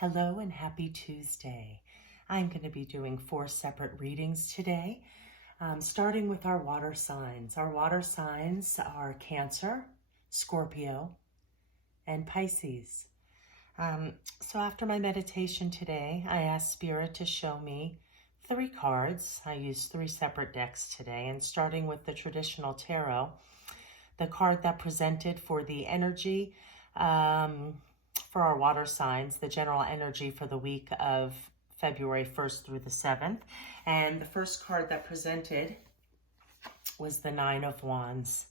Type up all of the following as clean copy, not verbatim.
Hello and happy Tuesday. I'm going to be doing 4 separate readings today, starting with our water signs. Our water signs are Cancer, Scorpio, and Pisces. So after my meditation today, I asked Spirit to show me 3 cards. I used 3 separate decks today, and starting with the traditional tarot, the card that presented for the energy for our water signs, the general energy for the week of February 1st through the 7th. And the first card that presented was the 9 of Wands.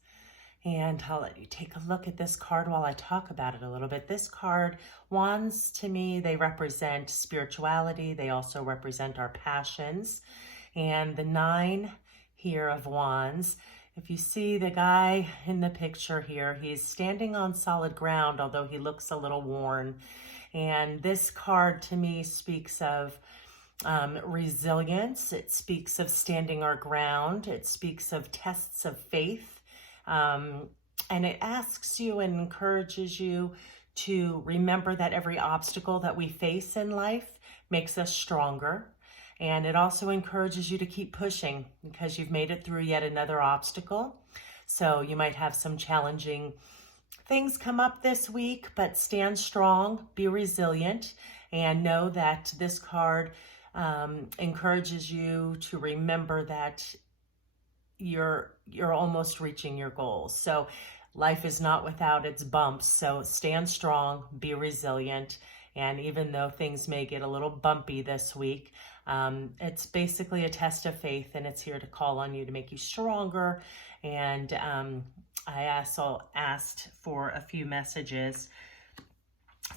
And I'll let you take a look at this card while I talk about it a little bit. This card, Wands, to me, they represent spirituality. They also represent our passions. And the 9 here of Wands, if you see the guy in the picture here, he's standing on solid ground, although he looks a little worn. And this card to me speaks of resilience. It speaks of standing our ground. It speaks of tests of faith. And it asks you and encourages you to remember that every obstacle that we face in life makes us stronger. And it also encourages you to keep pushing because you've made it through yet another obstacle. So you might have some challenging things come up this week, but stand strong, be resilient, and know that this card encourages you to remember that you're almost reaching your goals. So life is not without its bumps. So stand strong, be resilient. And even though things may get a little bumpy this week, it's basically a test of faith, and it's here to call on you to make you stronger. And I also asked for a few messages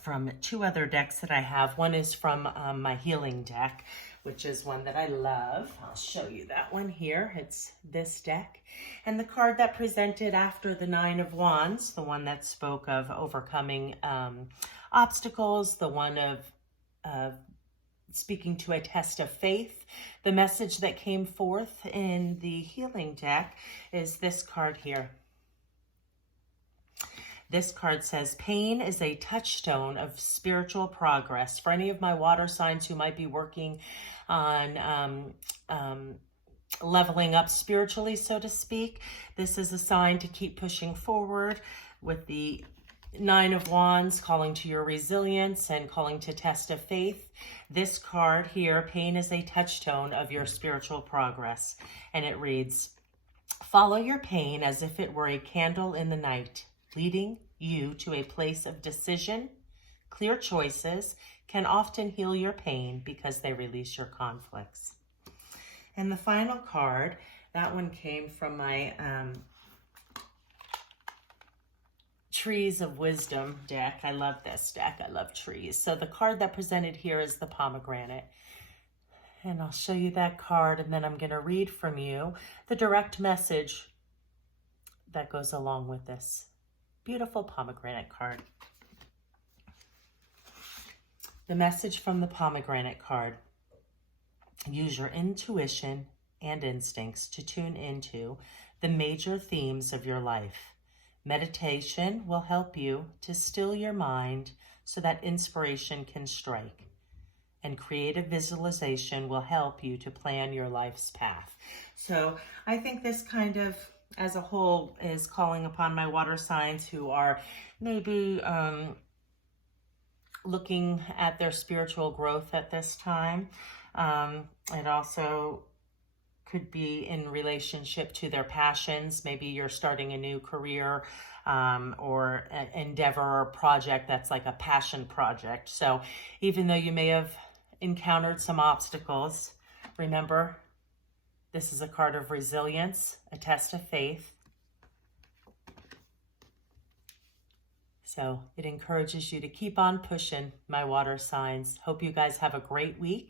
from 2 other decks that I have. One is from my healing deck, which is one that I love. I'll show you that one here. It's this deck. And the card that presented after the 9 of Wands, the one that spoke of overcoming obstacles, the one of speaking to a test of faith. The message that came forth in the healing deck is this card here. This card says, pain is a touchstone of spiritual progress. For any of my water signs who might be working on leveling up spiritually, so to speak, this is a sign to keep pushing forward. With the 9 of Wands calling to your resilience and calling to test of faith. This card here, pain is a touchstone of your spiritual progress. And it reads, follow your pain as if it were a candle in the night, leading you to a place of decision. Clear choices can often heal your pain because they release your conflicts. And the final card, that one came from my Trees of Wisdom deck. I love this deck. I love trees. So the card that presented here is the pomegranate. And I'll show you that card, and then I'm going to read from you the direct message that goes along with this beautiful pomegranate card. The message from the pomegranate card. Use your intuition and instincts to tune into the major themes of your life. Meditation will help you to still your mind so that inspiration can strike. And creative visualization will help you to plan your life's path. So I think this kind of, as a whole, is calling upon my water signs who are maybe looking at their spiritual growth at this time. It also could be in relationship to their passions. Maybe you're starting a new career or an endeavor or project that's like a passion project. So even though you may have encountered some obstacles, remember, this is a card of resilience, a test of faith. So it encourages you to keep on pushing, my water signs. Hope you guys have a great week.